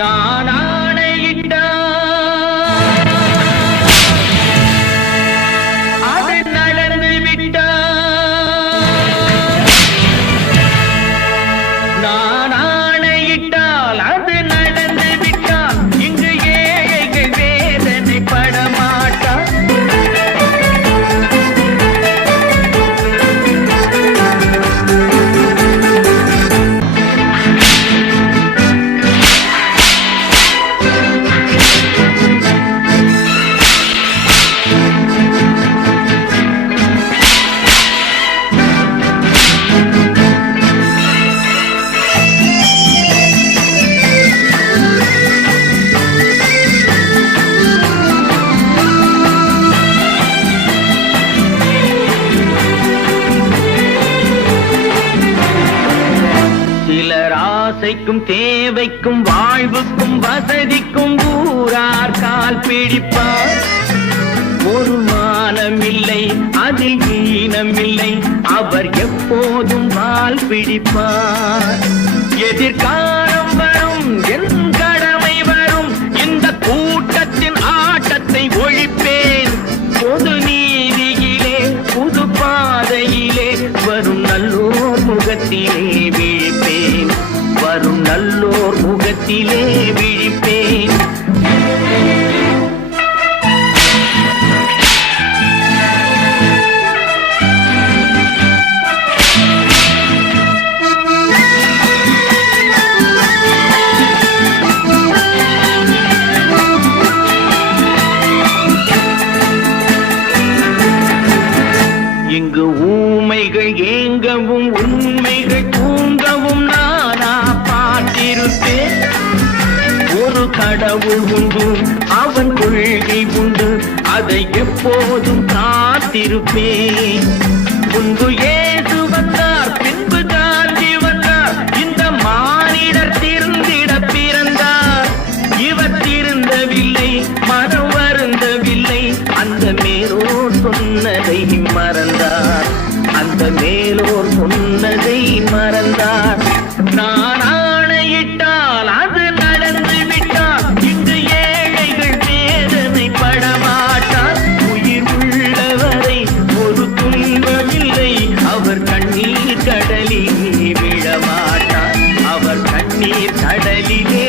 நான் ஆணையிட்ட அது நடந்து விட்ட நான் ஆணையிட்டால் அது நடந்து விட்டால் இங்கு ஏழைகள் வேதனை படமாட்டா சிலர் ஆசைக்கும் தேவைக்கும் வாழ்வுக்கும் வசதிக்கும் ஊரார் கால் பிடிப்பார். ஒரு மானமில்லை அதில் ஈனமில்லை அவர் எப்போதும் வால் பிடிப்பார். எதிர்காலம் வரும் என் கடமை வரும் இந்த கூட்டத்தின் ஆட்டத்தை ஒழிப்பேன். பொது நீதியிலே புது பாதையிலே வரும் நல்லோர் முகத்திலே விழிப்பேன். வரும் நல்லோர் முகத்திலே விழிப்பேன். இங்கு ஊமைகள் ஏங்கவும் உண்மைகள் தூங்கவும் நானா பார்த்திருப்பேன். ஒரு கடவுள் உண்டு அவன் கொள்கை உண்டு அதை எப்போதும் காத்திருப்பேன். முன்பு இயேசு வந்தார் பின்பு காந்தி வந்தார் இந்த மானிடர் திருந்திட பிறந்தார். இவர் திருந்தவில்லை மனம் வருந்தவில்லை அந்த மேலோர் சொன்னதை மறந்தார். அந்த மேலோர் சொன்னதை மறந்தார். நான் ஆணையிட்டால் அது நடந்து விட்டால் இங்கு ஏழைகள் வேதனை படமாட்டார். உயிர் உள்ளவரை ஒரு துன்பமில்லை அவர் கண்ணீர் கடலிலே விழமாட்டார். அவர் கண்ணீர் கடலிலே